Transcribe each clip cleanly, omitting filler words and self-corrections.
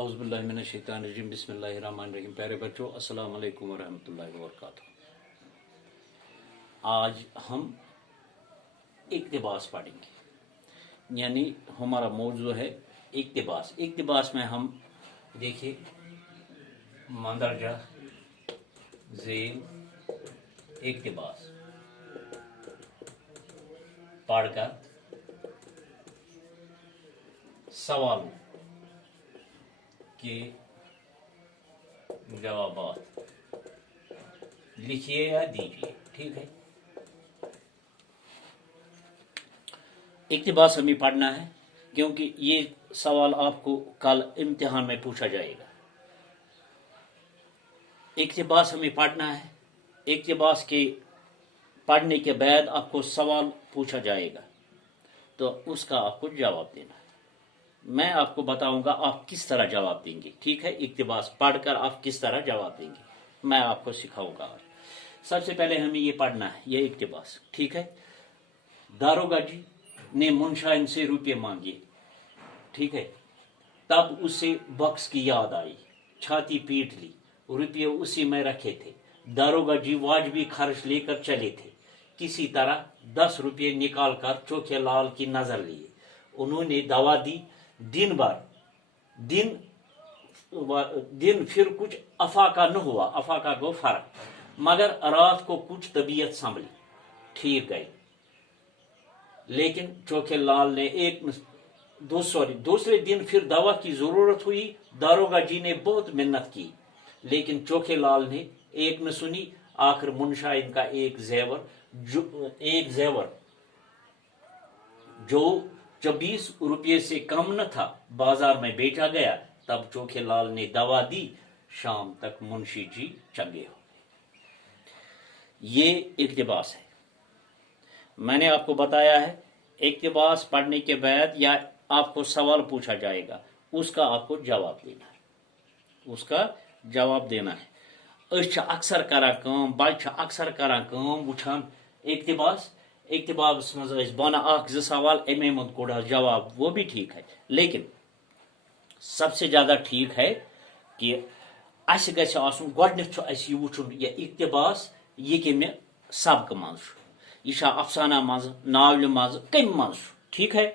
औज़ु बिल्लाहि मिनश शैतानिर रजीम बिस्मिल्लाहिर रहमानिर रहीम। प्यारे बच्चों, अस्सलाम वालेकुम वरहमतुल्लाहि वबरकातुहू। आज हम इक्तिबास पढ़ेंगे, यानी हमारा मौजू है इक्तिबास। इक्तिबास में हम देखिए मंदरजा ज़ेल इक्तिबास पढ़कर सवालों के जवाबात लिखिए या दीजिए, ठीक है। इक्तिबास हमें पढ़ना है क्योंकि ये सवाल आपको कल इम्तिहान में पूछा जाएगा। इक्तिबास हमें पढ़ना है। इक्तिबास के पढ़ने के बाद आपको सवाल पूछा जाएगा तो उसका आपको जवाब देना है। मैं आपको बताऊंगा आप किस तरह जवाब देंगे, ठीक है। इक्तिबास पढ़कर आप किस तरह जवाब देंगे मैं आपको सिखाऊंगा। सबसे पहले हमें ये पढ़ना है, ये इक्तिबास, ठीक है। दारोगा जी ने मुंशाइन से रुपये मांगे, ठीक है। तब उसे बक्स की याद आई, छाती पीट ली, रुपये उसी में रखे थे। दारोगा जी वाजबी खर्च लेकर चले थे। किसी तरह 10 रुपये निकाल कर चोखे लाल की नजर लिए। उन्होंने दवा दी। दिन भर दिन फिर कुछ अफाका न हुआ, अफाका को फर्क, मगर रात को कुछ तबीयत संभली, ठीक गई। लेकिन चोखे लाल ने दूसरे दिन फिर दवा की जरूरत हुई। दारोगा जी ने बहुत मेहनत की लेकिन चोखे लाल ने एक न सुनी। आखिर मुंशाइन का एक जेवर जो 24 रुपये से कम न था बाजार में बेचा गया। तब चोखे लाल ने दवा दी। शाम तक मुंशी जी चंगे हो गए। ये इक्तिबास है। मैंने आपको बताया है इक्तिबास पढ़ने के बाद या आपको सवाल पूछा जाएगा, उसका आपको जवाब देना है, उसका जवाब देना है। अक्सर करान बच्चे अक्सर करान वुछान इक्तिबास मज बना अख ज सवाल अमे मत कोड़ा जवाब, वो भी ठीक है, लेकिन सबसे ज्यादा ठीक है कि अस गछ आसुन गोडनिथ यह वुचुन ये इक्तिबास ये कमे सबक मज यह अफसाना मज नावल मज कम मज, ठीक है।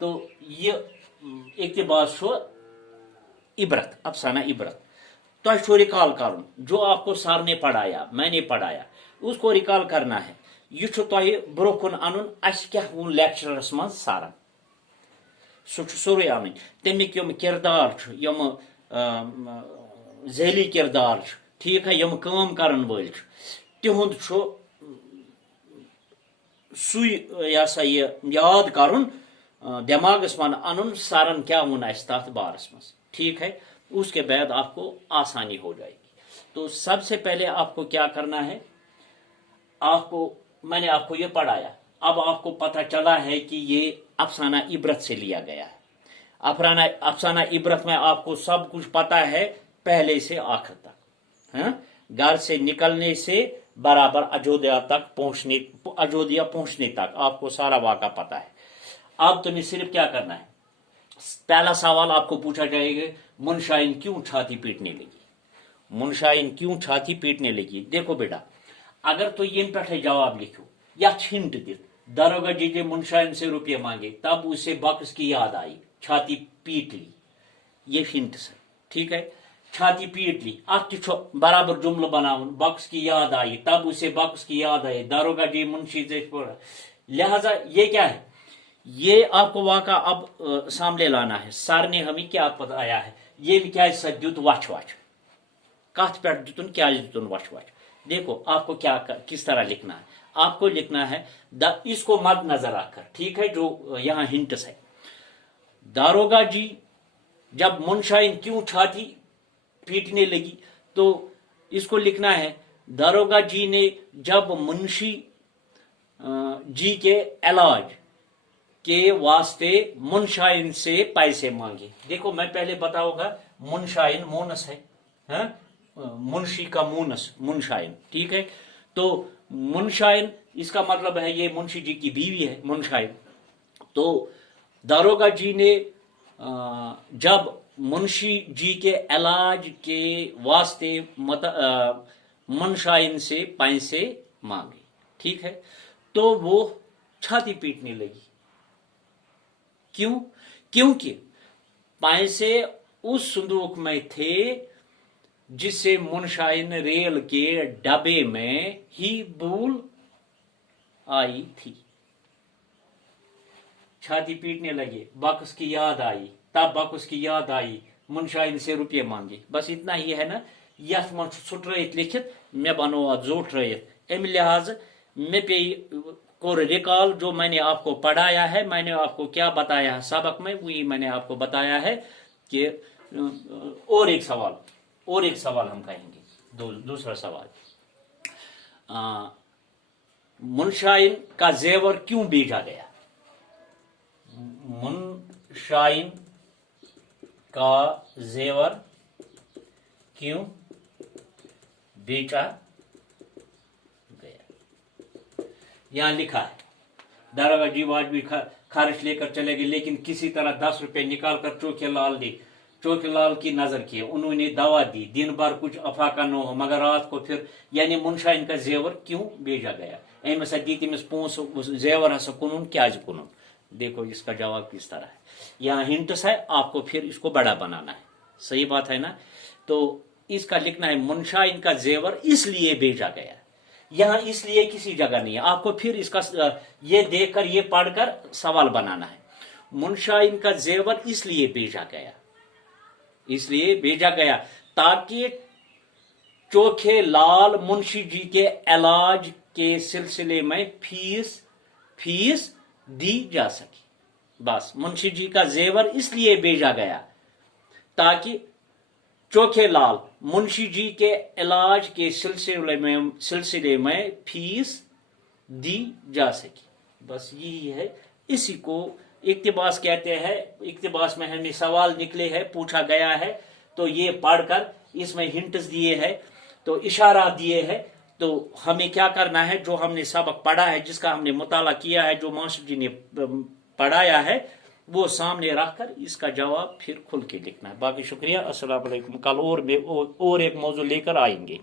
तो ये इक्तिबास इबरत, अफसाना इबरत तो रिकॉल कर जो आपको सर ने पढ़ाया, मैंने पढ़ाया, उसको रिकॉल करना है। यह ब्रो कुन अन क्या वोन लेक्चरस मज सरन सह सोरे अन तमिक यम किरदार यम झेली किरदार, ठीक है, यम काम करन वल तिहुंद सुसा यह याद कर दिमागस मन अन सरन क्या वोन तथ बारस मज, ठीक है। उसके बाद आपको आसानी हो जाएगी। तो सबसे पहले आपको क्या करना है, मैंने आपको ये पढ़ाया, अब आपको पता चला है कि ये अफसाना इबरत से लिया गया है। अफसाना इबरत में आपको सब कुछ पता है पहले से आखिर तक, है? घर से निकलने से बराबर अयोध्या पहुंचने तक आपको सारा वाक़ा पता है। अब तुम्हें सिर्फ क्या करना है, पहला सवाल आपको पूछा जाएगा, मुंशाइन क्यों छाती पीटने लगी, मुंशाइन क्यों छाती पीटने लगी। देखो बेटा, अगर तो इन पे जवाब लिखो या हिंट दी, दारोगा जी ने मुंशाइन से रुपये मांगे तब उसे बक्स की याद आई, छाती पीट ली, ये हिंट है, ठीक है। छाती पीट ली अत बराबर जुमला बनावन, बक्स की याद आई तब उसे बक्स की याद आई, दारोगा जी मुंशी से, लिहाजा ये क्या है, ये आपको वाक़ा अब सामने लाना है। सर ने हमें क्या बताया है, ये क्या दुत वच वच कथ पे दुतन क्या दुतन वच वच। देखो आपको क्या किस तरह लिखना है, आपको लिखना है इसको मद नजर रखकर, ठीक है, जो यहाँ हिंट्स है। दारोगा जी जब मुंशाइन क्यों छाती पीटने लगी, तो इसको लिखना है दारोगा जी ने जब मुंशी जी के इलाज के वास्ते मुंशाइन से पैसे मांगे। देखो मैं पहले बताऊंगा, मुंशाइन मोनस है, मुंशी का मोनस मुंशाइन, ठीक है। तो मुंशाइन इसका मतलब है ये मुंशी जी की बीवी है मुंशाइन। तो दारोगा जी ने जब मुंशी जी के इलाज के वास्ते मुंशाइन से पैसे मांगे, ठीक है। तो वो छाती पीटने लगी। क्यों? क्योंकि पैसे उस संदूक में थे जिसे मुंशाइन रेल के डब्बे में ही भूल आई थी। छाती पीटने लगे, बख्श की याद आई, तब बख्श की याद आई, मुंशाइन से रुपये मांगे। बस इतना ही है ना। यथ मन सुट्रत लिखित मे बनो जोट रहित। अम लिहाज मे पे को रिकॉल जो मैंने आपको पढ़ाया है, मैंने आपको क्या बताया है सबक में, वही मैंने आपको बताया है कि और एक सवाल हम कहेंगे। दूसरा सवाल, मुंशाइन का जेवर क्यों भेजा गया? मुंशाइन का जेवर क्यों बेचा गया? यहां लिखा है, दारोगा जी आज भी खारिश लेकर चले गए, लेकिन किसी तरह 10 रुपए निकाल कर चौकीलाल की नजर किए। उन्होंने दवा दी, दिन भर कुछ अफाका न हो, मगर रात को फिर, यानी मुंशाइन का जेवर क्यों भेजा गया? अम हसा दी तमिस पोस जेवर हसा कुन क्या कुन। देखो इसका जवाब किस तरह है। यहाँ हिंट्स है, आपको फिर इसको बड़ा बनाना है। सही बात है ना। तो इसका लिखना है मुंशाइन का जेवर इसलिए भेजा गया। यहाँ इसलिए किसी जगह नहीं है, आपको फिर इसका ये देखकर ये पढ़कर सवाल बनाना है। मुंशाइन का जेवर इसलिए भेजा गया ताकि चोखे लाल मुंशी जी के इलाज के सिलसिले में फीस दी जा सके। बस मुंशी जी का जेवर इसलिए भेजा गया ताकि चोखे लाल मुंशी जी के इलाज के सिलसिले में फीस दी जा सके। बस यही है। इसी को इक्तिबास कहते हैं। इक्तिबास में हमें सवाल निकले हैं, पूछा गया है, तो ये पढ़कर इसमें हिंट्स दिए हैं, तो इशारा दिए हैं। तो हमें क्या करना है, जो हमने सबक पढ़ा है, जिसका हमने मुताला किया है, जो मास्टर जी ने पढ़ाया है, वो सामने रखकर इसका जवाब फिर खुल के लिखना है। बाकी शुक्रिया। अस्सलाम वालेकुम। कल और एक मौजू लेकर आएंगे।